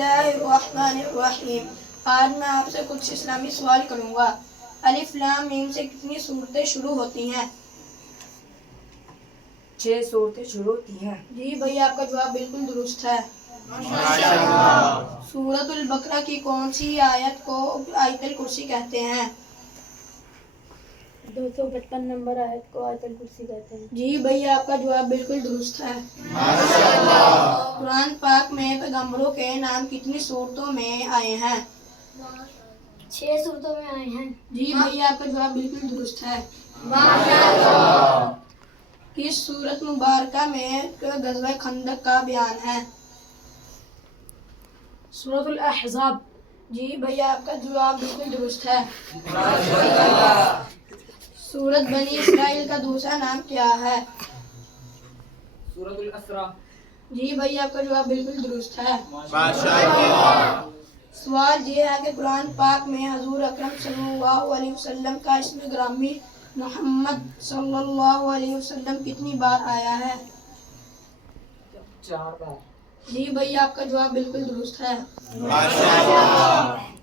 اللہ الرحمن الرحیم۔ آج میں آپ سے کچھ اسلامی سوال کروں گا۔ الف لام میم سے کتنی صورتیں شروع ہوتی ہیں؟ 6 صورتیں شروع ہوتی ہیں۔ جی بھائی آپ کا جواب بالکل درست ہے۔ سورۃ البقرہ کی کون سی آیت کو آیت الکرسی کہتے ہیں؟ 255 نمبر آیت کو آیت الکرسی کہتے ہیں۔ جی بھائی آپ کا جواب بالکل درست ہے۔ قرآن پاک میں پیغمبروں کے نام کتنی صورتوں میں آئے ہیں؟ 6 صورتوں میں آئے ہیں۔ جی بھائی آپ کا جواب بالکل درست ہے۔ کس سورت مبارکہ میں غزوہ خندق کا بیان ہے؟ سورۃ الاحزاب۔ جی بھئی آپ کا جواب بالکل درست ہے۔ سورت بنی اسرائیل کا دوسرا نام کیا ہے؟ سورۃ الاسراء۔ جی بھئی آپ کا جواب بالکل درست ہے۔ ماشاءاللہ۔ سوال یہ ہے کہ قرآن پاک میں حضور اکرم صلی اللہ علیہ وسلم کا اسم گرامی محمد صلی اللہ علیہ وسلم کتنی بار آیا ہے؟ 4 بار۔ جی بھئی آپ کا جواب بالکل درست ہے۔ ماشاءاللہ۔